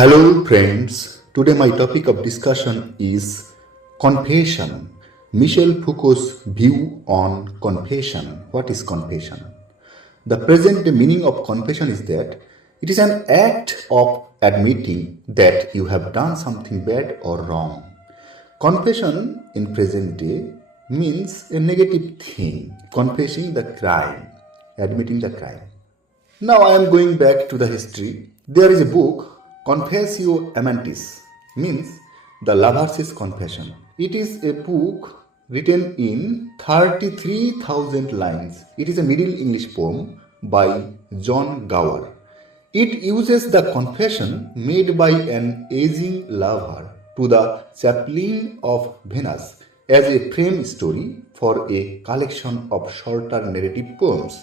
Hello, friends. Today, my topic of discussion is confession. Michel Foucault's view on confession. What is confession? The present meaning of confession is that it is an act of admitting that you have done something bad or wrong. Confession in present day means a negative thing, confessing the crime, admitting the crime. Now I am going back to the history. There is a book, Confessio Amantis, means the lover's confession. It is a book written in 33,000 lines. It is a Middle English poem by John Gower. It uses the confession made by an aging lover to the chaplain of Venus as a frame story for a collection of shorter narrative poems.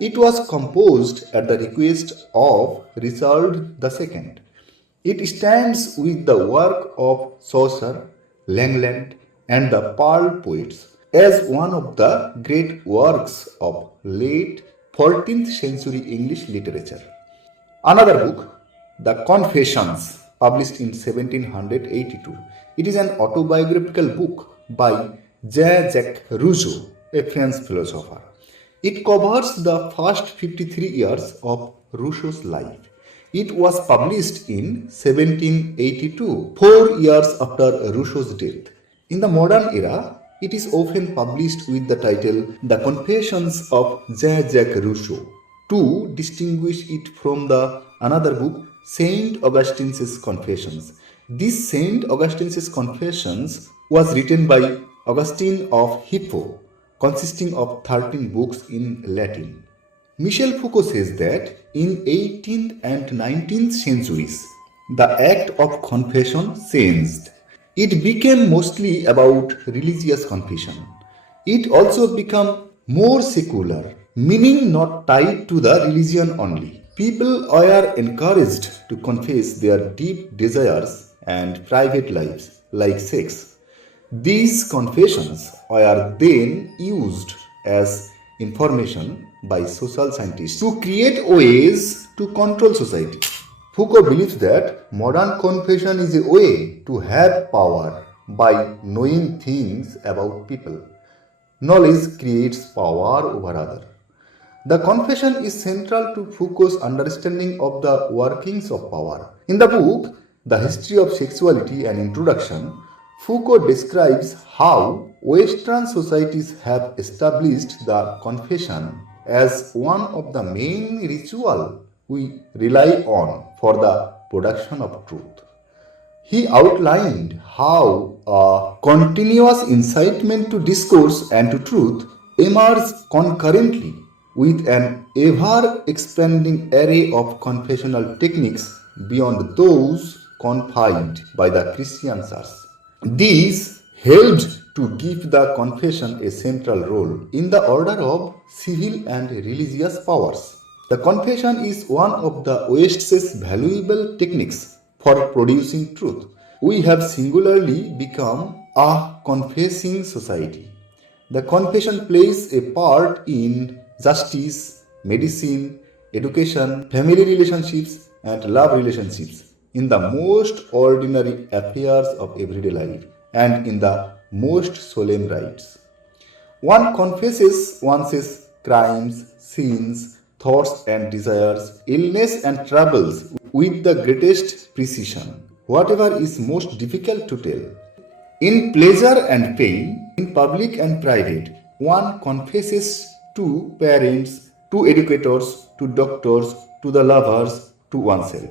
It was composed at the request of Richard II. It stands with the work of Chaucer, Langland, and the Pearl poets as one of the great works of late 14th century English literature. Another book, The Confessions, published in 1782. It is an autobiographical book by Jean-Jacques Rousseau, a French philosopher. It covers the first 53 years of Rousseau's life. It was published in 1782, 4 years after Rousseau's death. In the modern era, it is often published with the title The Confessions of Jean-Jacques Rousseau to distinguish it from the another book, Saint Augustine's Confessions. This Saint Augustine's Confessions was written by Augustine of Hippo, consisting of 13 books in Latin. Michel Foucault says that in 18th and 19th centuries, the act of confession changed. It became mostly about religious confession. It also became more secular, meaning not tied to the religion only. People were encouraged to confess their deep desires and private lives, like sex. These confessions were then used as information by social scientists to create ways to control society. Foucault believes that modern confession is a way to have power by knowing things about people. Knowledge creates power over others. The confession is central to Foucault's understanding of the workings of power. In the book, The History of Sexuality and Introduction, Foucault describes how Western societies have established the confession as one of the main rituals we rely on for the production of truth. He outlined how a continuous incitement to discourse and to truth emerges concurrently with an ever-expanding array of confessional techniques beyond those confined by the Christian Church. These helped to give the confession a central role in the order of civil and religious powers. The confession is one of the West's valuable techniques for producing truth. We have singularly become a confessing society. The confession plays a part in justice, medicine, education, family relationships, and love relationships, in the most ordinary affairs of everyday life, and in the most solemn rites. One confesses one's crimes, sins, thoughts and desires, illness and troubles with the greatest precision, whatever is most difficult to tell. In pleasure and pain, in public and private, one confesses to parents, to educators, to doctors, to the lovers, to oneself.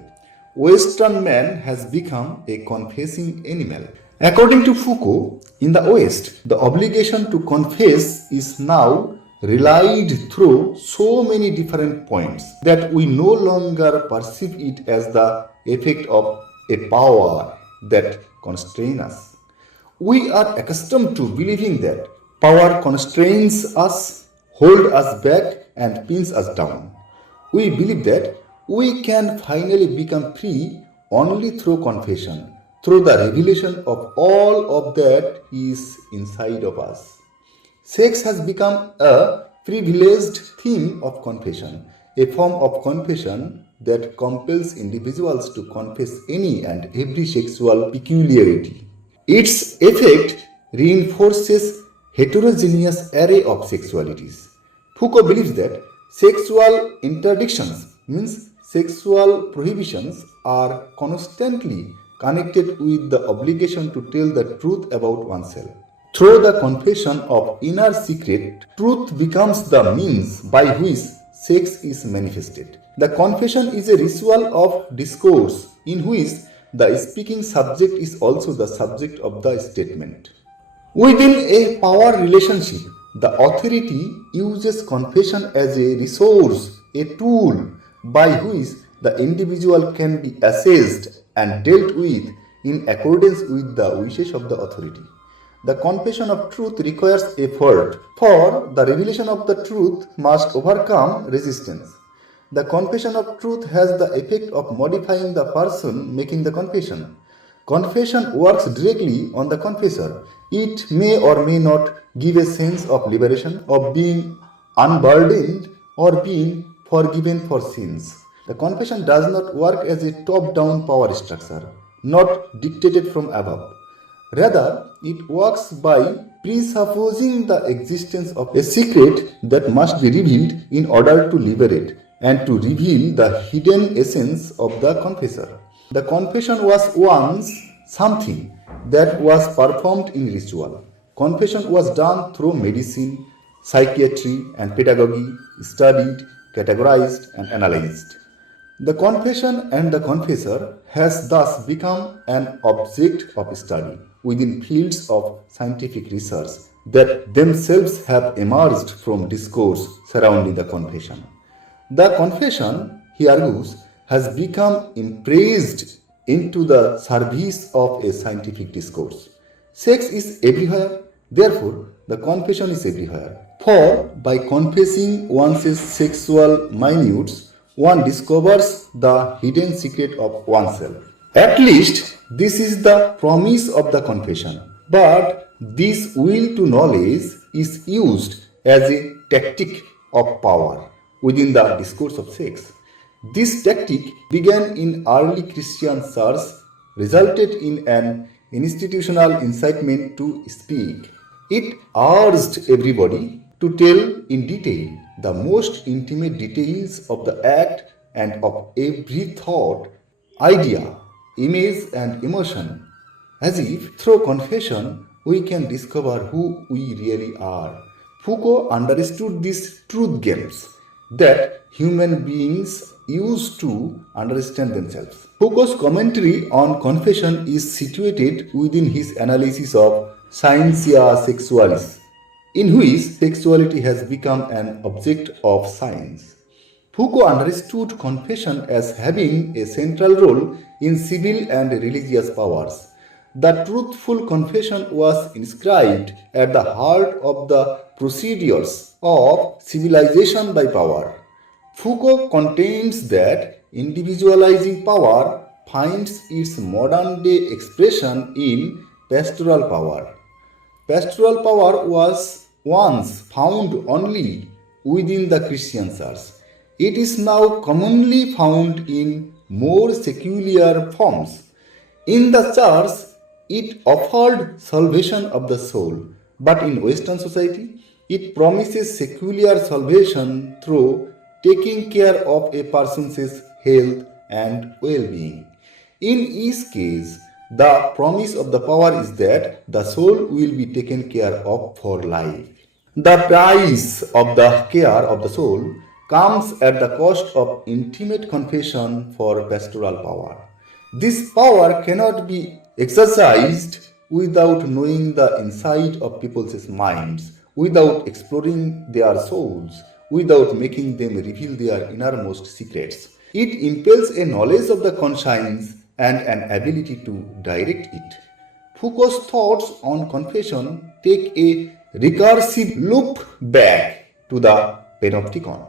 Western man has become a confessing animal. According to Foucault, in the West, the obligation to confess is now relied through so many different points that we no longer perceive it as the effect of a power that constrains us. We are accustomed to believing that power constrains us, holds us back, and pins us down. We believe that we can finally become free only through confession, through the revelation of all of that is inside of us. Sex has become a privileged theme of confession, a form of confession that compels individuals to confess any and every sexual peculiarity. Its effect reinforces heterogeneous array of sexualities. Foucault believes that sexual interdictions means sexual prohibitions are constantly connected with the obligation to tell the truth about oneself. Through the confession of inner secret, truth becomes the means by which sex is manifested. The confession is a ritual of discourse in which the speaking subject is also the subject of the statement. Within a power relationship, the authority uses confession as a resource, a tool by which the individual can be assessed and dealt with in accordance with the wishes of the authority. The confession of truth requires effort, for the revelation of the truth must overcome resistance. The confession of truth has the effect of modifying the person making the confession. Confession works directly on the confessor. It may or may not give a sense of liberation, of being unburdened, or being forgiven for sins. The confession does not work as a top-down power structure, not dictated from above. Rather, it works by presupposing the existence of a secret that must be revealed in order to liberate and to reveal the hidden essence of the confessor. The confession was once something that was performed in ritual. Confession was done through medicine, psychiatry, and pedagogy, studied, categorized, and analyzed. The confession and the confessor has thus become an object of study within fields of scientific research that themselves have emerged from discourse surrounding the confession. The confession, he argues, has become impressed into the service of a scientific discourse. Sex is everywhere, therefore, the confession is everywhere. For by confessing one's sexual minutes, one discovers the hidden secret of oneself. At least, this is the promise of the confession. But this will to knowledge is used as a tactic of power within the discourse of sex. This tactic began in early Christian church, resulted in an institutional incitement to speak. It urged everybody to tell in detail the most intimate details of the act and of every thought, idea, image, and emotion, as if through confession we can discover who we really are. Foucault understood these truth games that human beings use to understand themselves. Foucault's commentary on confession is situated within his analysis of scientia sexualis, in which sexuality has become an object of science. Foucault understood confession as having a central role in civil and religious powers. The truthful confession was inscribed at the heart of the procedures of civilization by power. Foucault contends that individualizing power finds its modern day expression in pastoral power. Pastoral power was once found only within the Christian church. It is now commonly found in more secular forms. In the church, it offered salvation of the soul, but in Western society, it promises secular salvation through taking care of a person's health and well-being. In each case, the promise of the power is that the soul will be taken care of for life. The price of the care of the soul comes at the cost of intimate confession for pastoral power. This power cannot be exercised without knowing the inside of people's minds, without exploring their souls, without making them reveal their innermost secrets. It impels a knowledge of the conscience and an ability to direct it. Foucault's thoughts on confession take a recursive loop back to the Panopticon.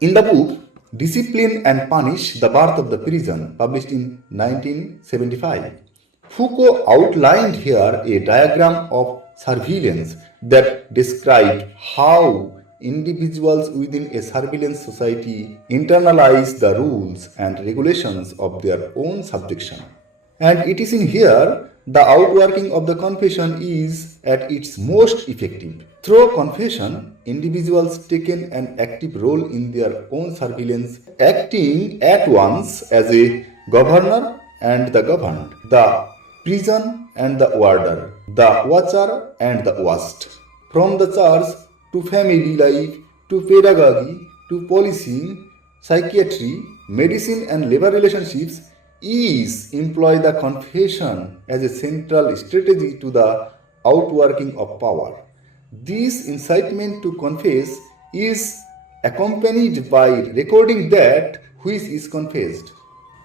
In the book Discipline and Punish, The Birth of the Prison, published in 1975, Foucault outlined here a diagram of surveillance that described how individuals within a surveillance society internalize the rules and regulations of their own subjection. And it is in here the outworking of the confession is at its most effective. Through confession, individuals taken an active role in their own surveillance, acting at once as a governor and the governed, the prison and the warder, the watcher and the watched. From the church to family life to pedagogy to policing, psychiatry, medicine and labor relationships, each employ the confession as a central strategy to the outworking of power. This incitement to confess is accompanied by recording that which is confessed.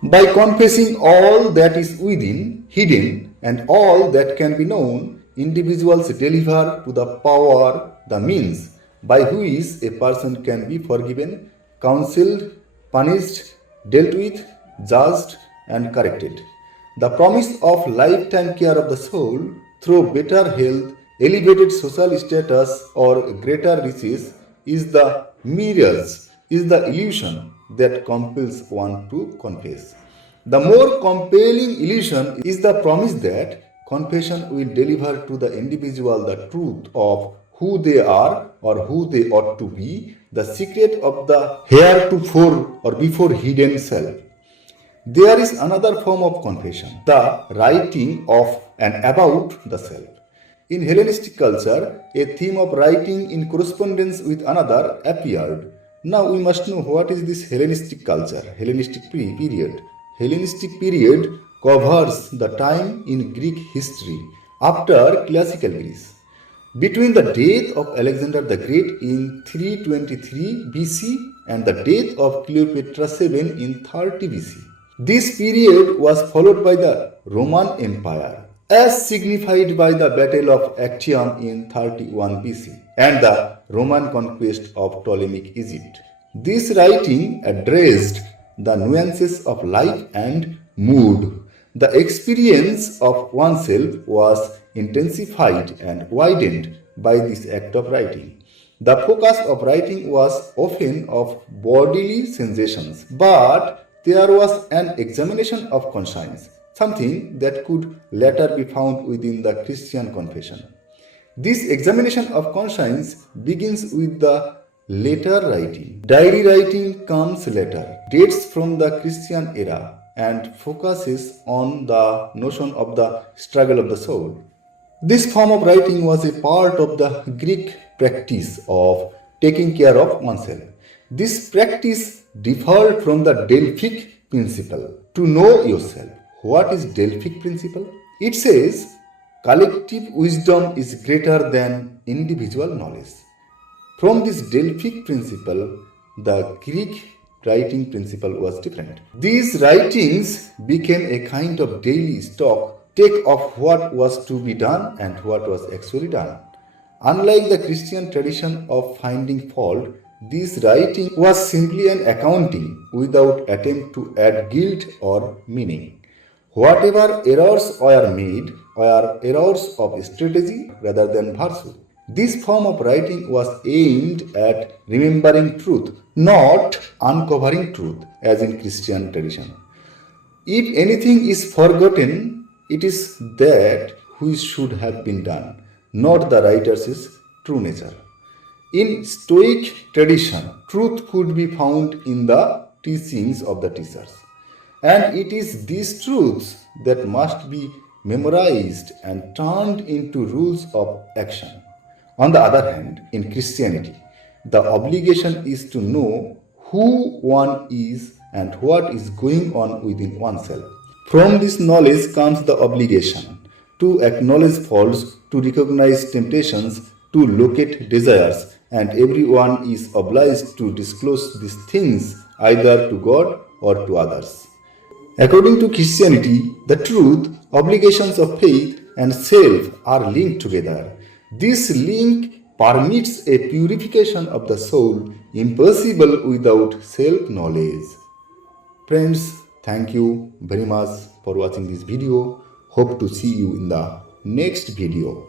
By confessing all that is within, hidden, and all that can be known, individuals deliver to the power the means by which a person can be forgiven, counseled, punished, dealt with, judged, and corrected. The promise of lifetime care of the soul through better health, elevated social status, or greater riches is the mirage, is the illusion that compels one to confess. The more compelling illusion is the promise that confession will deliver to the individual the truth of who they are or who they ought to be, the secret of the heretofore or before hidden self. There is another form of confession, the writing of and about the self. In Hellenistic culture, a theme of writing in correspondence with another appeared. Now we must know what is this Hellenistic culture, Hellenistic period. Hellenistic period covers the time in Greek history after classical Greece, between the death of Alexander the Great in 323 BC and the death of Cleopatra VII in 30 BC. This period was followed by the Roman Empire, as signified by the Battle of Actium in 31 BC and the Roman conquest of Ptolemaic Egypt. This writing addressed the nuances of life and mood. The experience of oneself was intensified and widened by this act of writing. The focus of writing was often of bodily sensations, but there was an examination of conscience, something that could later be found within the Christian confession. This examination of conscience begins with the letter writing. Diary writing comes later, dates from the Christian era, and focuses on the notion of the struggle of the soul. This form of writing was a part of the Greek practice of taking care of oneself. This practice differed from the Delphic principle, to know yourself. What is Delphic principle? It says collective wisdom is greater than individual knowledge. From this Delphic principle, the Greek writing principle was different. These writings became a kind of daily stock take of what was to be done and what was actually done. Unlike the Christian tradition of finding fault, this writing was simply an accounting without attempt to add guilt or meaning. Whatever errors were made were errors of strategy rather than virtue. This form of writing was aimed at remembering truth, not uncovering truth, as in Christian tradition. If anything is forgotten, it is that which should have been done, not the writer's true nature. In Stoic tradition, truth could be found in the teachings of the teachers. And it is these truths that must be memorized and turned into rules of action. On the other hand, in Christianity, the obligation is to know who one is and what is going on within oneself. From this knowledge comes the obligation to acknowledge faults, to recognize temptations, to locate desires, and everyone is obliged to disclose these things either to God or to others. According to Christianity, the truth, obligations of faith, and self are linked together. This link permits a purification of the soul impossible without self-knowledge. Friends, thank you very much for watching this video. Hope to see you in the next video.